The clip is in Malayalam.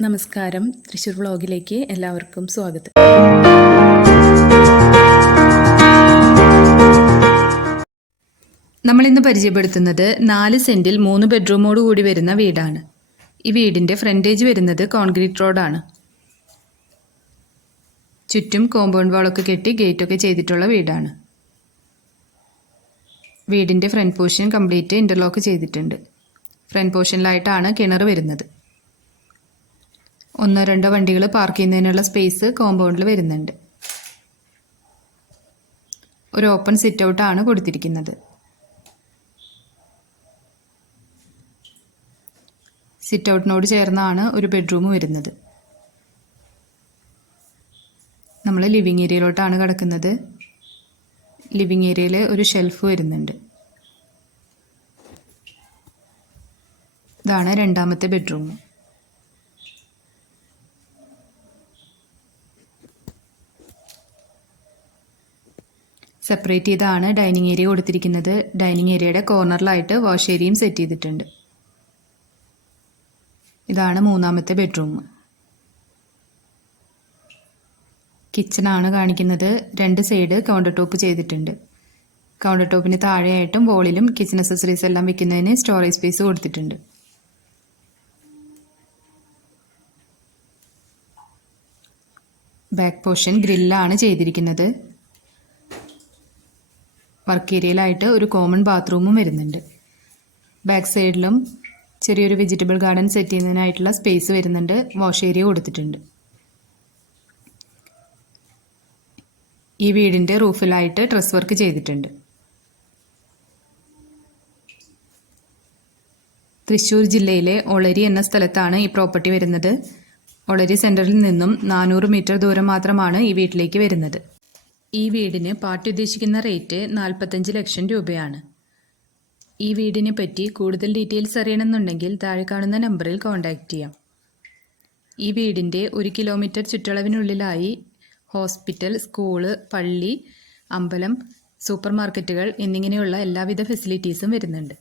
നമസ്കാരം. തൃശ്ശൂർ വ്ളോഗിലേക്ക് എല്ലാവർക്കും സ്വാഗതം. നമ്മൾ ഇന്ന് പരിചയപ്പെടുത്തുന്നത് നാല് സെന്റിൽ മൂന്ന് ബെഡ്റൂമോട് കൂടി വരുന്ന വീടാണ്. ഈ വീടിന്റെ ഫ്രണ്ടേജ് വരുന്നത് കോൺക്രീറ്റ് റോഡാണ്. ചുറ്റും കോമ്പൗണ്ട് വാളൊക്കെ കെട്ടി ഗേറ്റൊക്കെ ചെയ്തിട്ടുള്ള വീടാണ്. വീടിന്റെ ഫ്രണ്ട് പോർഷൻ കംപ്ലീറ്റ് ഇന്റർലോക്ക് ചെയ്തിട്ടുണ്ട്. ഫ്രണ്ട് പോർഷനിലായിട്ടാണ് കിണർ വരുന്നത്. ഒന്നോ രണ്ടോ വണ്ടികൾ പാർക്ക് ചെയ്യുന്നതിനുള്ള സ്പേസ് കോമ്പൗണ്ടിൽ വരുന്നുണ്ട്. ഒരു ഓപ്പൺ സിറ്റ് ഔട്ടാണ് കൊടുത്തിരിക്കുന്നത്. സിറ്റ് ഔട്ടിനോട് ചേർന്നാണ് ഒരു ബെഡ്റൂം വരുന്നത്. നമ്മൾ ലിവിങ് ഏരിയയിലോട്ടാണ് കിടക്കുന്നത്. ലിവിങ് ഏരിയയിൽ ഒരു ഷെൽഫ് വരുന്നുണ്ട്. ഇതാണ് രണ്ടാമത്തെ ബെഡ്റൂം സെപ്പറേറ്റ് ചെയ്താണ് ഡൈനിങ് ഏരിയ കൊടുത്തിരിക്കുന്നത്. ഡൈനിങ് ഏരിയയുടെ കോർണറിലായിട്ട് വാഷ് ഏരിയയും സെറ്റ് ചെയ്തിട്ടുണ്ട്. ഇതാണ് മൂന്നാമത്തെ ബെഡ്റൂം. കിച്ചണാണ് കാണിക്കുന്നത്. രണ്ട് സൈഡ് കൗണ്ടർ ടോപ്പ് ചെയ്തിട്ടുണ്ട്. കൗണ്ടർ ടോപ്പിന് താഴെയായിട്ടും വോളിലും കിച്ചൺ അസസറീസ് എല്ലാം വെക്കുന്നതിന് സ്റ്റോറേജ് സ്പേസ് കൊടുത്തിട്ടുണ്ട്. ബാക്ക് പോർഷൻ ഗ്രില്ലാണ് ചെയ്തിരിക്കുന്നത്. വർക്ക് ഏരിയയിലായിട്ട് ഒരു കോമൺ ബാത്റൂമും വരുന്നുണ്ട്. ബാക്ക് സൈഡിലും ചെറിയൊരു വെജിറ്റബിൾ ഗാർഡൻ സെറ്റ് ചെയ്യുന്നതിനായിട്ടുള്ള സ്പേസ് വരുന്നുണ്ട്. വാഷ് ഏരിയ കൊടുത്തിട്ടുണ്ട്. ഈ വീടിന്റെ റൂഫിലായിട്ട് ഡ്രസ് വർക്ക് ചെയ്തിട്ടുണ്ട്. തൃശ്ശൂർ ജില്ലയിലെ ഒളരി എന്ന സ്ഥലത്താണ് ഈ പ്രോപ്പർട്ടി വരുന്നത്. ഒളരി സെന്ററിൽ നിന്നും നാനൂറ് മീറ്റർ ദൂരം മാത്രമാണ് ഈ വീട്ടിലേക്ക് വരുന്നത്. ഈ വീടിന് പാർട്ടി ഉദ്ദേശിക്കുന്ന റേറ്റ് നാൽപ്പത്തഞ്ച് ലക്ഷം രൂപയാണ്. ഈ വീടിനെ പറ്റി കൂടുതൽ ഡീറ്റെയിൽസ് അറിയണമെന്നുണ്ടെങ്കിൽ താഴെ കാണുന്ന നമ്പറിൽ കോൺടാക്റ്റ് ചെയ്യാം. ഈ വീടിന്റെ ഒരു കിലോമീറ്റർ ചുറ്റളവിനുള്ളിലായി ഹോസ്പിറ്റൽ സ്കൂൾ പള്ളി അമ്പലം സൂപ്പർ മാർക്കറ്റുകൾ എന്നിങ്ങനെയുള്ള എല്ലാവിധ ഫെസിലിറ്റീസും വരുന്നുണ്ട്.